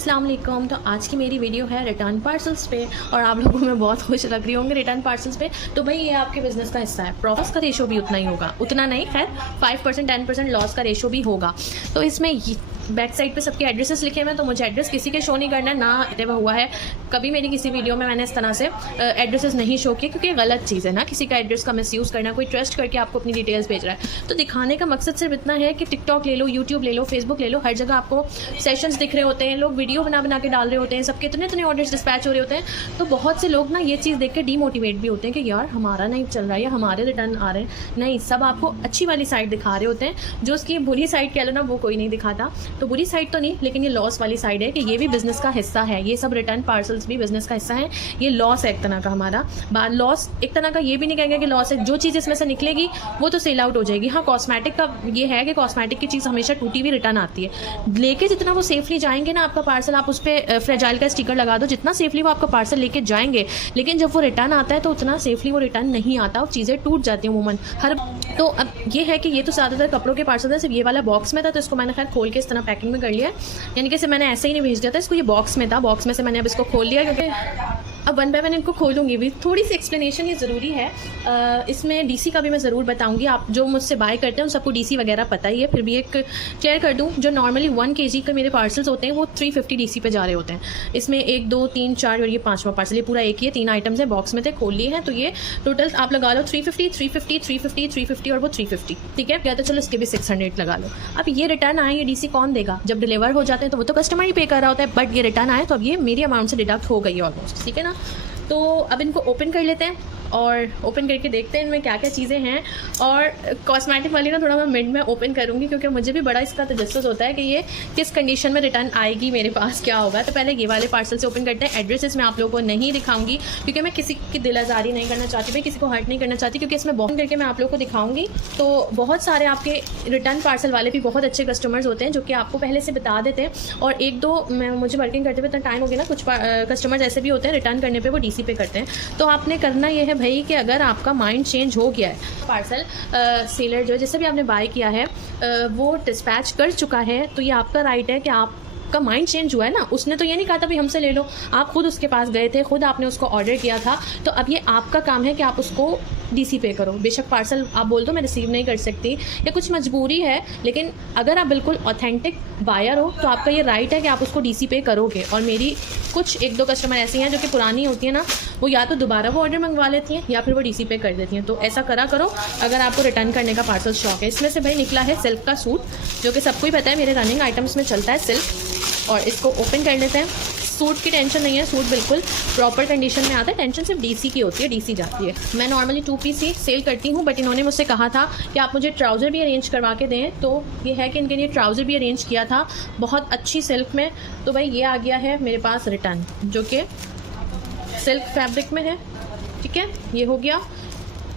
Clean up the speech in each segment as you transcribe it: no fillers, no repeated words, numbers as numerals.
अस्सलाम वालेकुम। तो आज की मेरी वीडियो है रिटर्न पार्सल्स पे और आप लोगों में बहुत खुश लग रही होंगे रिटर्न पार्सल्स पे। तो भाई ये आपके बिजनेस का हिस्सा है। प्रॉफिट्स का रेशो भी उतना ही होगा, उतना नहीं, खैर 5% 10% लॉस का रेशो भी होगा। तो इसमें बैक साइड पे सबके एड्रेसेस लिखे हुए हैं, तो मुझे एड्रेस किसी के शो नहीं करना ना हुआ है कभी मेरी किसी वीडियो में मैंने इस तरह से एड्रेसेस नहीं शो किए, क्योंकि गलत चीज़ है ना किसी का एड्रेस का मिसयूज़ करना। कोई ट्रस्ट करके आपको अपनी डिटेल्स भेज रहा है, तो दिखाने का मकसद सिर्फ इतना है कि टिकटॉक ले लो, यूट्यूब ले लो, फेसबुक ले लो, हर जगह आपको सेशंस दिख रहे होते हैं, लोग वीडियो बना के डाल रहे होते हैं, सबके इतने ऑर्डर्स डिस्पैच हो रहे होते हैं। तो बहुत से लोग ना ये चीज़ देख के डीमोटिवेट भी होते हैं कि यार हमारा नहीं चल रहा है या हमारे रिटर्न आ रहे हैं। नहीं, सब आपको अच्छी वाली साइड दिखा रहे होते हैं, जो उसकी बुरी साइड कह लो ना वो कोई नहीं दिखाता। तो बुरी साइड तो नहीं, लेकिन ये लॉस वाली साइड है कि ये भी बिजनेस का हिस्सा है, ये सब रिटर्न पार्सल्स भी बिजनेस का हिस्सा है। ये लॉस है एक तरह का हमारा। लॉस एक तरह का ये भी नहीं कहेंगे कि लॉस है, जो चीज़ इसमें से निकलेगी वो तो सेल आउट हो जाएगी। हाँ, कॉस्मेटिक का ये है कि कॉस्मेटिक की चीज़ हमेशा टूटी हुई रिटर्न आती है, लेके जितना वो सेफली जाएंगे ना आपका पार्सल, आप उस पर फ्रेजाइल का स्टिकर लगा दो, जितना सेफली वो आपका पार्सल लेके जाएंगे, लेकिन जब वो रिटर्न आता है तो उतना सेफली वो रिटर्न नहीं आता और चीज़ें टूट जाती हैं अमूमन हर। तो अब ये है कि ये तो ज़्यादातर कपड़ों के पार्सल है, सिर्फ ये वाला बॉक्स में था, तो इसको मैंने खैर खोल के इस तरह पैकिंग में कर लिया, यानी कि मैंने ऐसे ही नहीं भेज दिया था इसको, ये बॉक्स में था, बॉक्स में से मैंने अब इसको खोल लिया, क्योंकि अब वन बाय वन इनको खोलूँगी भी। थोड़ी सी एक्सप्लेनेशन ये ज़रूरी है, इसमें डीसी का भी मैं ज़रूर बताऊँगी। आप जो मुझसे बाय करते हैं उन सबको डीसी वगैरह पता ही है, फिर भी एक क्लियर कर दूँ। जो नॉर्मली 1 kg के मेरे पार्सल्स होते हैं वो 350 डीसी पे जा रहे होते हैं। इसमें 1 2 3 4 और ये 5वां पार्सल, ये पूरा एक ही है, 3 आइटम्स हैं, बॉक्स में थे, खोल लिए हैं। तो ये टोटल आप लगा लो 350 350 350 350 और वो 350, ठीक है। या तो चलो इसके भी 600 लगा लो। अब ये रिटर्न आए, ये डीसी कौन देगा? जब डिलीवर हो जाते हैं तो वो तो कस्टमर ही पे कर रहा होता है, बट ये रिटर्न आए तो अब ये मेरी अमाउंट से डिडक्ट हो गई है ऑलमोस्ट, ठीक है ना। तो अब इनको ओपन कर लेते हैं और ओपन करके देखते हैं इनमें क्या क्या चीज़ें हैं। और कॉस्मेटिक वाली ना थोड़ा मैं मिड में ओपन करूँगी, क्योंकि मुझे भी बड़ा इसका तजस्सुस होता है कि ये किस कंडीशन में रिटर्न आएगी, मेरे पास क्या होगा। तो पहले ये वाले पार्सल से ओपन करते हैं। एड्रेसेस मैं आप लोगों को नहीं दिखाऊंगी, क्योंकि मैं किसी की दिल आज़ारी नहीं करना चाहती, मैं किसी को हर्ट नहीं करना चाहती, क्योंकि इसमें बहुत करके मैं आप लोगों को दिखाऊंगी। तो बहुत सारे आपके रिटर्न पार्सल वाले भी बहुत अच्छे कस्टमर्स होते हैं जो कि आपको पहले से बता देते हैं। और 1-2 मुझे वर्किंग करते हुए इतना टाइम हो गया ना, कुछ कस्टमर्स ऐसे भी होते हैं रिटर्न करने पर वो डीसी पे करते हैं। तो आपने करना ये है भाई कि अगर आपका माइंड चेंज हो गया है, पार्सल सेलर जो जिससे भी आपने बाय किया है वो डिस्पैच कर चुका है, तो ये आपका राइट है कि आपका माइंड चेंज हुआ है ना। उसने तो ये नहीं कहा था भाई हमसे ले लो, आप खुद उसके पास गए थे, खुद आपने उसको ऑर्डर किया था, तो अब ये आपका काम है कि आप उसको डीसी पे करो। बेशक पार्सल आप बोल दो मैं रिसीव नहीं कर सकती या कुछ मजबूरी है, लेकिन अगर आप बिल्कुल ऑथेंटिक बायर हो तो आपका ये राइट है कि आप उसको डीसी पे करोगे। और मेरी कुछ 1-2 कस्टमर ऐसी हैं जो कि पुरानी होती है ना, वो या तो दोबारा वो ऑर्डर मंगवा लेती हैं या फिर वो डीसी पे कर देती हैं। तो ऐसा करा करो अगर आपको रिटर्न करने का पार्सल शौक है। इसमें से भाई निकला है सिल्क का सूट, जो कि सबको ही पता है मेरे रनिंग आइटम्स में चलता है सिल्क। और इसको ओपन कर लेते हैं। सूट की टेंशन नहीं है, सूट बिल्कुल प्रॉपर कंडीशन में आता है, टेंशन सिर्फ डीसी की होती है, डीसी जाती है। मैं नॉर्मली 2 पीस ही सेल करती हूँ, बट इन्होंने मुझसे कहा था कि आप मुझे ट्राउज़र भी अरेंज करवा के दें, तो ये है कि इनके लिए ट्राउज़र भी अरेंज किया था बहुत अच्छी सिल्क में। तो भाई ये आ गया है मेरे पास रिटर्न, जो कि सिल्क फैब्रिक में है, ठीक है। ये हो गया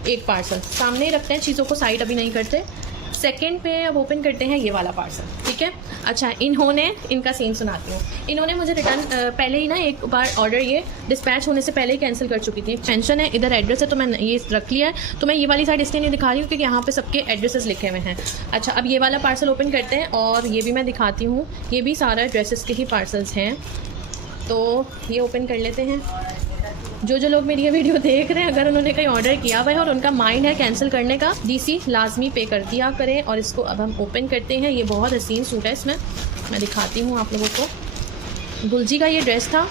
एक पार्सल, सामने ही रखते हैं चीज़ों को, साइड अभी नहीं करते। सेकंड पे अब ओपन करते हैं ये वाला पार्सल, ठीक है। अच्छा, इनका सीन सुनाती हूँ। इन्होंने मुझे रिटर्न पहले ही ना एक बार ऑर्डर ये डिस्पैच होने से पहले ही कैंसिल कर चुकी थी। पेंशन है, इधर एड्रेस है, तो मैं ये रख लिया है। तो मैं ये वाली साइड इसलिए नहीं दिखा रही हूँ क्योंकि यहाँ पे सबके एड्रेसेस लिखे हुए हैं। अच्छा, अब ये वाला पार्सल ओपन करते हैं और ये भी मैं दिखाती हूँ। ये भी सारा ड्रेसेस के ही पार्सल्स हैं, तो ये ओपन कर लेते हैं। जो लोग मेरी ये वीडियो देख रहे हैं, अगर उन्होंने कहीं ऑर्डर किया हुआ है और उनका माइंड है कैंसिल करने का, डीसी लाजमी पे कर दिया करें। और इसको अब हम ओपन करते हैं। ये बहुत हसीन सूट है, इसमें मैं दिखाती हूँ आप लोगों को। गुलजी का ये ड्रेस था,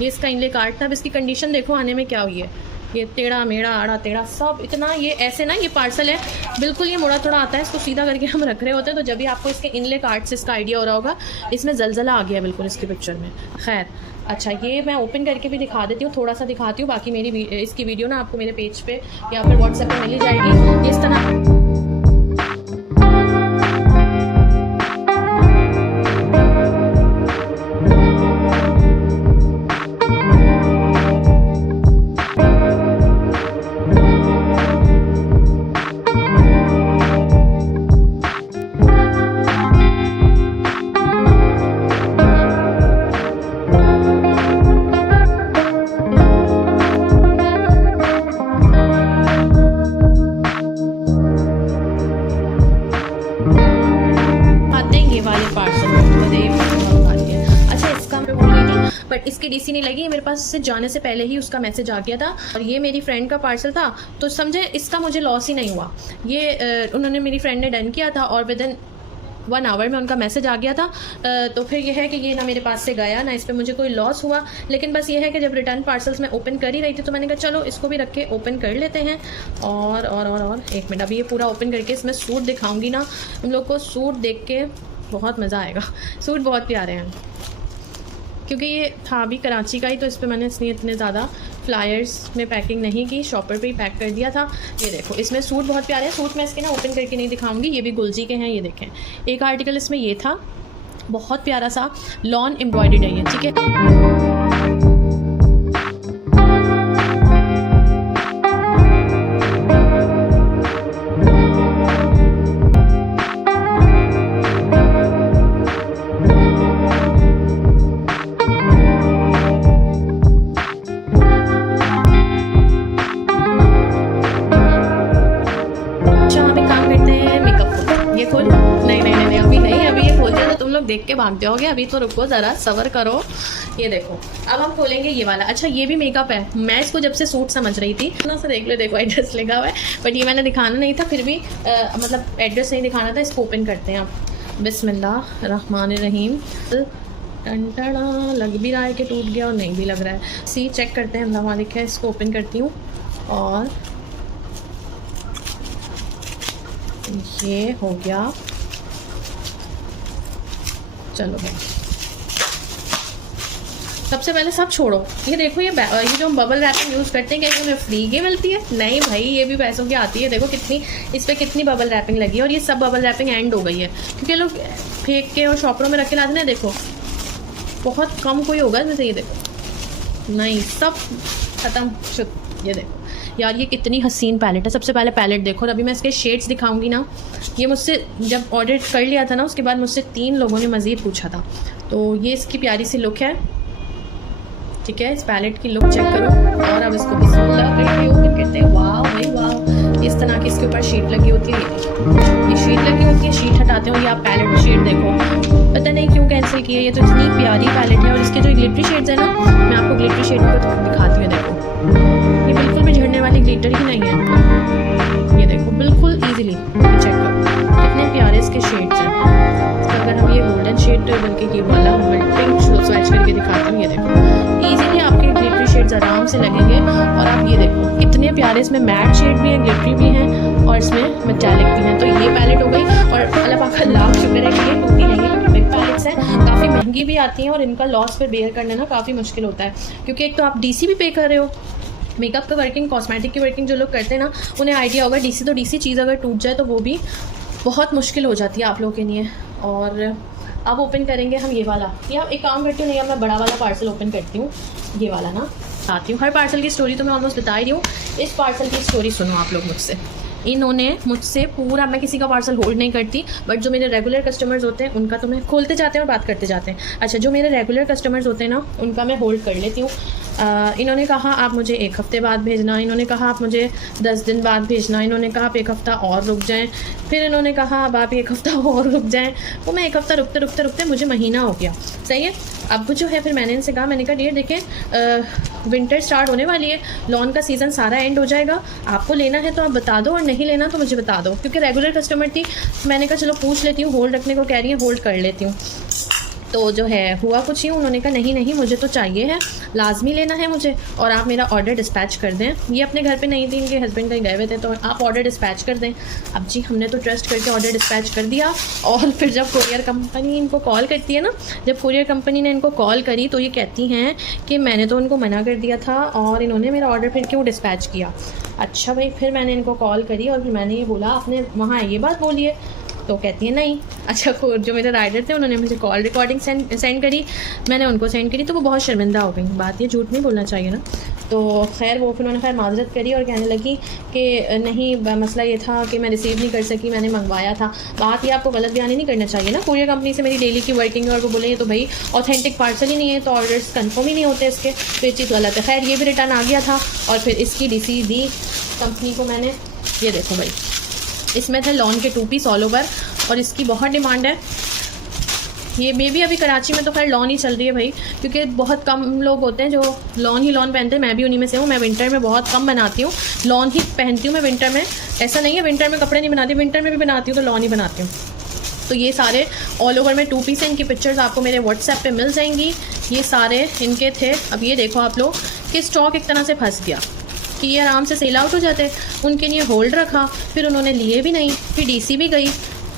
ये इसका इनले कार्ड था। अब इसकी कंडीशन देखो आने में क्या हुई है, ये टेढ़ा मेढ़ा आड़ा टेढ़ा सब इतना, ये ऐसे ना ये पार्सल है बिल्कुल ये मुड़ा थोड़ा आता है, इसको सीधा करके हम रख रहे होते हैं। तो जब भी आपको इसके इनले कार्ड से इसका आइडिया हो रहा होगा, इसमें जलजला आ गया बिल्कुल इसकी पिक्चर में। खैर, अच्छा, ये मैं ओपन करके भी दिखा देती हूँ, थोड़ा सा दिखाती हूँ। बाकी मेरी इसकी वीडियो ना आपको मेरे पेज पे या फिर व्हाट्सएप पे मिल ही जाएगी। इस तरह बट इसकी डीसी नहीं लगी। मेरे पास से जाने से पहले ही उसका मैसेज आ गया था और ये मेरी फ्रेंड का पार्सल था, तो समझे इसका मुझे लॉस ही नहीं हुआ। ये उन्होंने, मेरी फ्रेंड ने डन किया था और विदिन 1 आवर में उनका मैसेज आ गया था। तो फिर ये है कि ये ना मेरे पास से गया, ना इस पर मुझे कोई लॉस हुआ। लेकिन बस ये है कि जब रिटर्न पार्सल्स मैं ओपन कर ही रही थी तो मैंने कहा चलो इसको भी रख के ओपन कर लेते हैं। और 1 मिनट, अभी ये पूरा ओपन करके इसमें सूट दिखाऊंगी ना, हम लोग को सूट देख के बहुत मज़ा आएगा। सूट बहुत प्यारे हैं, क्योंकि ये था भी कराची का ही, तो इस पर मैंने इसलिए इतने ज़्यादा फ्लायर्स में पैकिंग नहीं की, शॉपर पे ही पैक कर दिया था। ये देखो इसमें सूट बहुत प्यारे हैं। सूट मैं इसके ना ओपन करके नहीं दिखाऊंगी, ये भी गुलजी के हैं। ये देखें, एक आर्टिकल इसमें ये था, बहुत प्यारा सा लॉन एम्ब्रॉयडर्ड है ये, ठीक है। देख के भाग जाओगे, अभी तो रुको ज़रा, सब्र करो। ये देखो अब हम खोलेंगे ये वाला। अच्छा ये भी मेकअप है, मैं इसको जब से सूट समझ रही थी ना, से देख लो, देखो एड्रेस लिखा हुआ है, बट ये मैंने दिखाना नहीं था, फिर भी मतलब एड्रेस नहीं दिखाना था। इसको ओपन करते हैं आप, बिस्मिल्लाहिर्रहमानिर्रहीम। टंटड़ा, लग भी रहा है कि टूट गया और नहीं भी लग रहा है। सी चेक करते हैं, अल्लाह लिखा है। इसको ओपन करती हूँ और ये हो गया। चलो भाई, सबसे पहले सब छोड़ो, ये देखो ये जो हम बबल रैपिंग यूज़ करते हैं, क्या हमें फ्री की मिलती है? नहीं भाई, ये भी पैसों की आती है। देखो कितनी, इस पर कितनी बबल रैपिंग लगी है, और ये सब बबल रैपिंग एंड हो गई है, क्योंकि लोग फेंक के और शॉपरों में रख के लाते हैं। देखो बहुत कम कोई होगा इसमें से, ये देखो नहीं, सब ख़त्म। ये देखो यार, ये कितनी हसीन पैलेट है। सबसे पहले पैलेट देखो, अभी मैं इसके शेड्स दिखाऊंगी ना। ये मुझसे जब ऑर्डर कर लिया था ना, उसके बाद मुझसे 3 लोगों ने मज़ीद पूछा था। तो ये इसकी प्यारी सी लुक है, ठीक है। इस पैलेट की लुक चेक करो, और अब इसको बिस्मिल्लाह करके ओपन करते हैं। वाह भाई वाह, इस तरह की इसके ऊपर शीट लगी होती है। ये शीट लगी होती है, शीट हटाते हो, ये आप पैलेट शेड देखो, पता नहीं क्यों कैंसिल किया। ये तो इतनी प्यारी पैलेट है, और इसके जो ग्लिटरी शेड्स है ना, मैं आपको ग्लिटरी शेड को दिखाती हूँ। देखो ये बिल्कुल भी झड़ने वाली ग्लिटर ही नहीं है। ये देखो बिल्कुल ईजिली, चेक करो कितने प्यारे इसके शेड्स हैं। तो अगर हम ये गोल्डन शेड, बल्कि ये वाला पिंक स्वेच करके दिखाते हैं, ये देखो ईजिली आपके ग्लिटरी शेड्स आराम से लगेंगे। और आप ये देखो कितने प्यारे, इसमें मैट शेड भी है, ग्लिटरी भी हैं, और इसमें मेटालिक भी हैं। तो ये पैलेट हो गई, और अल्लाह पाक का लाख शुक्र है कि ये टूटी नहीं है, क्योंकि बिग पैलेट्स हैं, काफ़ी महंगी भी आती हैं, और इनका लॉस फिर बेयर करना ना काफ़ी मुश्किल होता है, क्योंकि एक तो आप डीसी भी पे कर रहे हो। मेकअप का वर्किंग, कॉस्मेटिक की वर्किंग जो लोग करते हैं ना, उन्हें आइडिया होगा डीसी तो डीसी चीज़ अगर टूट जाए तो वो भी बहुत मुश्किल हो जाती है आप लोगों के लिए। और अब ओपन करेंगे हम ये वाला। या एक काम करती हूँ, नहीं अब मैं बड़ा वाला पार्सल ओपन करती हूँ, ये वाला ना आती हूँ। हर पार्सल की स्टोरी तो मैं ऑलमोस्ट बता ही रही हूँ, इस पार्सल की स्टोरी सुनो आप लोग मुझसे। इन्होंने मुझसे पूरा, मैं किसी का पार्सल होल्ड नहीं करती, बट जो मेरे रेगुलर कस्टमर्स होते हैं उनका तो मैं खोलते जाते हैं और बात करते जाते हैं। अच्छा, जो मेरे रेगुलर कस्टमर्स होते हैं ना, उनका मैं होल्ड कर लेती हूँ। इन्होंने कहा आप मुझे 1 हफ़्ते बाद भेजना, इन्होंने कहा आप मुझे 10 दिन बाद भेजना, इन्होंने कहा आप 1 हफ़्ता और रुक जाएं, फिर इन्होंने कहा अब आप 1 हफ़्ता और रुक जाएं। वो मैं 1 हफ़्ता रुकते मुझे महीना हो गया, सही है। अब जो है फिर मैंने इनसे कहा, मैंने कहा डियर देखें विंटर स्टार्ट होने वाली है, लॉन का सीज़न सारा एंड हो जाएगा, आपको लेना है तो आप बता दो, और नहीं लेना तो मुझे बता दो। क्योंकि रेगुलर कस्टमर थी, मैंने कहा चलो पूछ लेती हूँ, होल्ड रखने को कह रही है, होल्ड कर लेती हूँ। तो जो है हुआ कुछ ही, उन्होंने कहा नहीं मुझे तो चाहिए है, लाजमी लेना है मुझे, और आप मेरा ऑर्डर डिस्पैच कर दें। ये अपने घर पे नहीं थी, इनके हस्बैंड कहीं गए हुए थे, तो आप ऑर्डर डिस्पैच कर दें। अब जी हमने तो ट्रस्ट करके ऑर्डर डिस्पैच कर दिया, और फिर जब कुरियर कंपनी इनको कॉल करती है ना, जब कुरियर कंपनी ने इनको कॉल करी तो ये कहती हैं कि मैंने तो उनको मना कर दिया था, और इन्होंने मेरा ऑर्डर फिर क्यों डिस्पैच किया। अच्छा भाई, फिर मैंने इनको कॉल करी और फिर मैंने ये बोला आपने वहाँ ये बात बोली है, तो कहती है नहीं। अच्छा, जो मेरे राइडर थे उन्होंने मुझे कॉल रिकॉर्डिंग सेंड करी, मैंने उनको सेंड करी, तो वो बहुत शर्मिंदा हो गई। बात ये झूठ नहीं बोलना चाहिए ना। तो खैर वो फिर उन्होंने माजरत करी और कहने लगी कि नहीं, मसला ये था कि मैं रिसीव नहीं कर सकी, मैंने मंगवाया था। बात ये आपको गलत बयानी नहीं करना चाहिए ना। कुरियर कंपनी से मेरी डेली की वर्किंग है, और वो बोले ये तो भाई ऑथेंटिक पार्सल ही नहीं है, तो ऑर्डर्स कंफर्म ही नहीं होते इसके, तो ये चीज़ गलत है। खैर ये भी रिटर्न आ गया था, और फिर इसकी डीसी दी कंपनी को मैंने। ये देखो भाई, इसमें थे लॉन के 2 पीस ऑल ओवर, और इसकी बहुत डिमांड है। ये मे भी अभी कराची में तो खैर लॉन ही चल रही है भाई, क्योंकि बहुत कम लोग होते हैं जो लॉन ही लॉन पहनते हैं। मैं भी उन्हीं में से हूँ। मैं विंटर में बहुत कम बनाती हूँ, लॉन ही पहनती हूँ मैं विंटर में। ऐसा नहीं है विंटर में कपड़े नहीं बनाती, विंटर में भी बनाती हूँ तो लॉन ही बनाती हूँ। तो ये सारे ऑल ओवर में 2 पीस हैं। इनकी पिक्चर्स आपको मेरे व्हाट्सएप पे मिल जाएंगी। ये सारे इनके थे। अब ये देखो आप लोग कि स्टॉक एक तरह से फंस गया कि ये आराम से सेल आउट हो जाते, उनके लिए होल्ड रखा, फिर उन्होंने लिए भी नहीं, फिर डीसी भी गई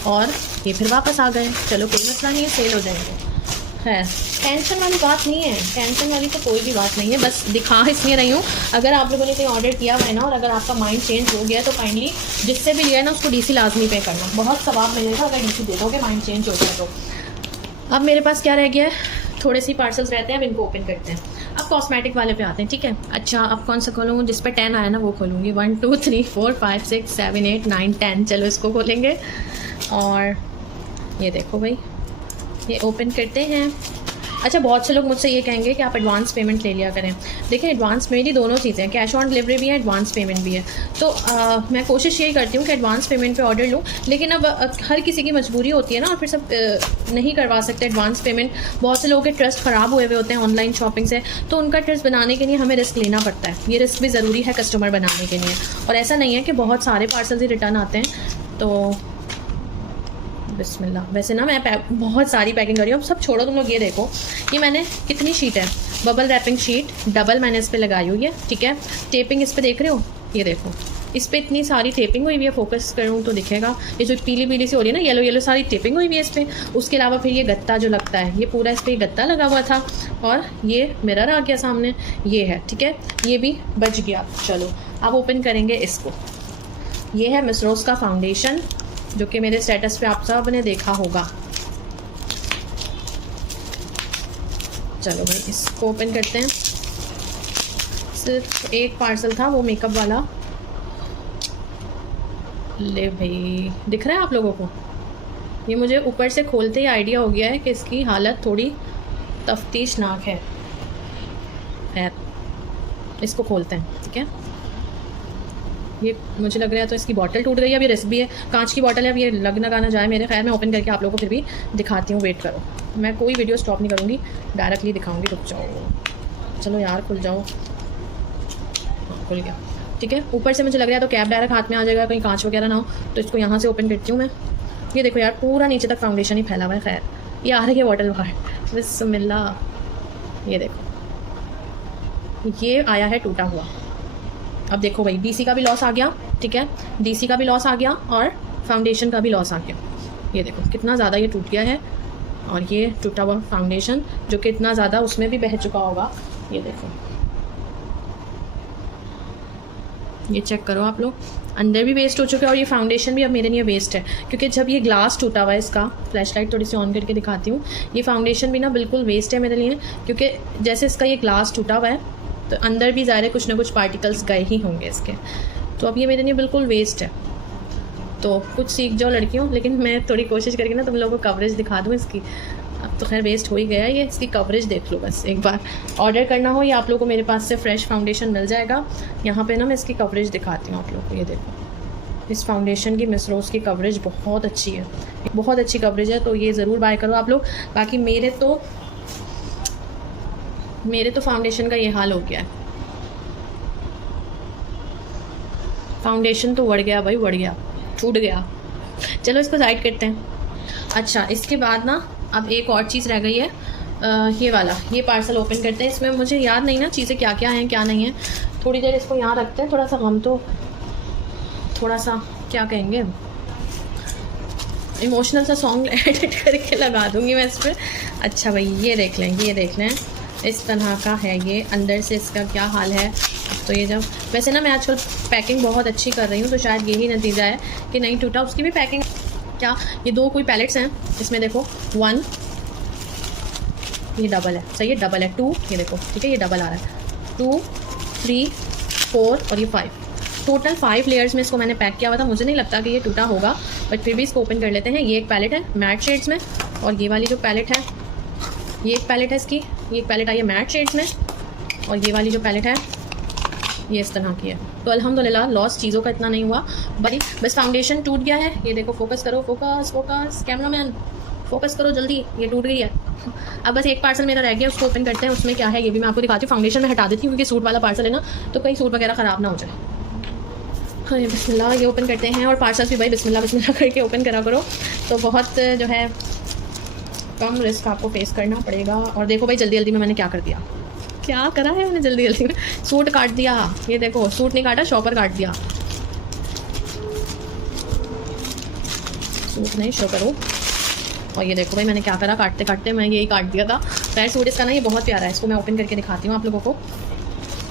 और ये फिर वापस आ गए। चलो कोई मसला नहीं है, सेल हो जाएंगे। है टेंशन वाली बात नहीं है, टेंशन वाली तो कोई भी बात नहीं है। बस दिखा इसलिए रही हूँ, अगर आप लोगों ने कोई ऑर्डर किया हुआ है ना और अगर आपका माइंड चेंज हो गया तो काइंडली जिससे भी लिया है ना उसको डीसी लाजमी पे करना, बहुत सवाब मिलेगा अगर डीसी दे दोगे माइंड चेंज हो जाए तो। अब मेरे पास क्या रह गया है, थोड़े सी पार्सल्स रहते हैं, अब इनको ओपन करते हैं। अब कॉस्मेटिक वाले पे आते हैं, ठीक है। अच्छा अब कौन सा खोलूँ, जिस पे 10 आया ना वो खोलूँगी। 1 2 3 4 5 6 7 8 9 10। चलो इसको खोलेंगे और ये देखो भाई, ये ओपन करते हैं। अच्छा बहुत से लोग मुझसे ये कहेंगे कि आप एडवांस पेमेंट ले लिया करें। देखिए एडवांस मेरी दोनों चीज़ें हैं, कैश ऑन डिलीवरी भी है, एडवांस पेमेंट भी है। तो मैं कोशिश यही करती हूँ कि एडवांस पेमेंट पे ऑर्डर लूँ, लेकिन अब हर किसी की मजबूरी होती है ना, और फिर सब नहीं करवा सकते एडवांस पेमेंट। बहुत से लोगों के ट्रस्ट ख़राब हुए हुए होते हैं ऑनलाइन शॉपिंग से, तो उनका ट्रस्ट बनाने के लिए हमें रिस्क लेना पड़ता है। ये रिस्क भी ज़रूरी है कस्टमर बनाने के लिए, और ऐसा नहीं है कि बहुत सारे पार्सल ही रिटर्न आते हैं। तो बिस्मिल्लाह। वैसे ना मैं बहुत सारी पैकिंग कर रही हूँ, अब सब छोड़ो तुम लोग। ये देखो ये मैंने कितनी शीट है, बबल रैपिंग शीट डबल मैंने इस पर लगाई हुई है, ठीक है। टेपिंग इस पर देख रहे हो, ये देखो इस पर इतनी सारी टेपिंग हुई हुई है। फोकस करूँ तो दिखेगा, ये जो पीली पीली सी हो रही है ना, येलो येलो सारी टेपिंग हुई हुई है इस पर। उसके अलावा फिर ये गत्ता जो लगता है, ये पूरा इस पर गत्ता लगा हुआ था, और ये मिरर आ गया सामने, ये है, ठीक है। ये भी बच गया। चलो अब ओपन करेंगे इसको। ये है मिस रोज़ का फाउंडेशन, जो कि मेरे स्टेटस पे आप सब ने देखा होगा। चलो भाई इसको ओपन करते हैं। सिर्फ एक पार्सल था वो मेकअप वाला। ले भाई, दिख रहा है आप लोगों को? ये मुझे ऊपर से खोलते ही आइडिया हो गया है कि इसकी हालत थोड़ी तफ्तीशनाक है। इसको खोलते हैं, ठीक है। ये मुझे लग रहा है तो इसकी बॉटल टूट गई है। अब ये रिस्क भी है, कांच की बॉटल है, अब ये लग ना जाए मेरे। खैर मैं ओपन करके आप लोगों को फिर भी दिखाती हूँ, वेट करो। मैं कोई वीडियो स्टॉप नहीं करूँगी, डायरेक्टली दिखाऊँगी। रुक जाओ, चलो यार खुल जाओ। खुल गया, ठीक है। ऊपर से मुझे लग रहा है तो कैप डायरेक्ट हाथ में आ जाएगा, कहीं कांच वगैरह ना हो, तो इसको यहाँ से ओपन करती हूँ मैं। ये देखो यार पूरा नीचे तक फाउंडेशन ही फैला हुआ है। खैर ये आ रही है बॉटल बाहर, बिस्मिल्लाह। ये देखो ये आया है टूटा हुआ। अब देखो भाई डीसी का भी लॉस आ गया, ठीक है। डीसी का भी लॉस आ गया और फाउंडेशन का भी लॉस आ गया। ये देखो कितना ज़्यादा ये टूट गया है, और ये टूटा हुआ फाउंडेशन जो कि इतना ज़्यादा उसमें भी बह चुका होगा। ये देखो, ये चेक करो आप लोग, अंदर भी वेस्ट हो चुका है और ये फाउंडेशन भी अब मेरे लिए वेस्ट है, क्योंकि जब ये ग्लास टूटा हुआ है इसका, फ्लैश लाइट थोड़ी सी ऑन करके दिखाती हूँ, ये फाउंडेशन भी ना बिल्कुल वेस्ट है मेरे लिए, क्योंकि जैसे इसका ये ग्लास टूटा हुआ है तो अंदर भी ज़ाहिर है कुछ ना कुछ पार्टिकल्स गए ही होंगे इसके। तो अब ये मेरे लिए बिल्कुल वेस्ट है। तो कुछ सीख जाओ लड़कियों, लेकिन मैं थोड़ी कोशिश करके ना तुम लोगों को कवरेज दिखा दूँ इसकी। अब तो खैर वेस्ट हो ही गया है ये, इसकी कवरेज देख लो बस एक बार। ऑर्डर करना हो या आप लोगों को मेरे पास से फ्रेश फाउंडेशन मिल जाएगा। यहाँ पे ना मैं इसकी कवरेज दिखाती हूँ आप लोगों को। ये देखो इस फाउंडेशन की मिस रोज़ की कवरेज बहुत अच्छी है, बहुत अच्छी कवरेज है, तो ये ज़रूर बाय करो आप लोग। बाकी मेरे तो फाउंडेशन का ये हाल हो गया है। फाउंडेशन तो बढ़ गया भाई, बढ़ गया, छूट गया। चलो इसको साइड करते हैं। अच्छा इसके बाद ना अब एक और चीज़ रह गई है, ये वाला, ये पार्सल ओपन करते हैं। इसमें मुझे याद नहीं ना चीज़ें क्या क्या हैं क्या नहीं है। थोड़ी देर इसको यहाँ रखते हैं, थोड़ा सा गम तो थोड़ा सा क्या कहेंगे, इमोशनल सा सॉन्ग एडिट करके लगा दूँगी मैं इस पर। अच्छा भाई ये देख लें, ये देख लें, इस तरह का है ये। अंदर से इसका क्या हाल है। तो ये जब वैसे ना मैं आजकल पैकिंग बहुत अच्छी कर रही हूँ, तो शायद यही नतीजा है कि नहीं टूटा। उसकी भी पैकिंग क्या, ये 2 कोई पैलेट्स हैं इसमें, देखो 1, ये डबल है, सही है, डबल है 2, ये देखो ठीक है, ये डबल आ रहा है 2 3 4 और ये 5, टोटल 5 लेयर्स में इसको मैंने पैक किया हुआ था। मुझे नहीं लगता कि ये टूटा होगा, बट फिर भी इसको ओपन कर लेते हैं। ये एक पैलेट है मैट शेड्स में, और ये वाली जो पैलेट है, ये एक पैलेट है इसकी, ये एक पैलेट आई है मैट शेड्स में, और ये वाली जो पैलेट है ये इस तरह की है। तो अल्हम्दुलिल्लाह लॉस चीज़ों का इतना नहीं हुआ, बस फाउंडेशन टूट गया है। ये देखो, फोकस करो, फोकस फोकस कैमरामैन, फोकस करो जल्दी, ये टूट गई है। अब बस एक पार्सल मेरा रह गया, उसको ओपन करते हैं। उसमें क्या है ये भी मैं आपको दिखाती हूँ। फाउंडेशन में हटा देती हूँ क्योंकि सूट वाला पार्सल है ना, तो कहीं सूट वगैरह ख़राब ना हो जाए। हाँ बिस्मिल्लाह, ये ओपन करते हैं। और पार्सल भी भाई बिस्मिल्लाह बिस्मिल्लाह करके ओपन करा करो, तो बहुत जो है कम रिस्क आपको फेस करना पड़ेगा। और देखो भाई जल्दी जल्दी में मैंने क्या कर दिया, क्या करा है मैंने जल्दी जल्दी में, सूट काट दिया। ये देखो सूट नहीं काटा, शॉपर काट दिया। सूट नहीं शॉपर हो। और ये देखो भाई मैंने क्या करा, काटते काटते मैं यही काट दिया था। खैर सूट इसका ना ये बहुत प्यारा है, इसको मैं ओपन करके दिखाती हूँ आप लोगों को।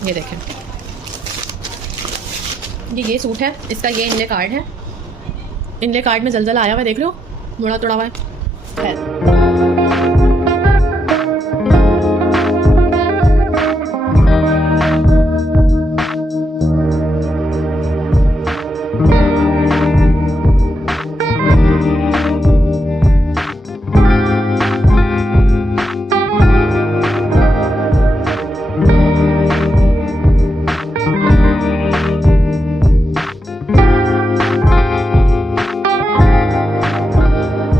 ये देखें, ये सूट है, इसका ये इनले कार्ड है। इनले कार्ड में जल्जला आया हुआ है, देख लो, मुड़ा तोड़ा हुआ है। खैर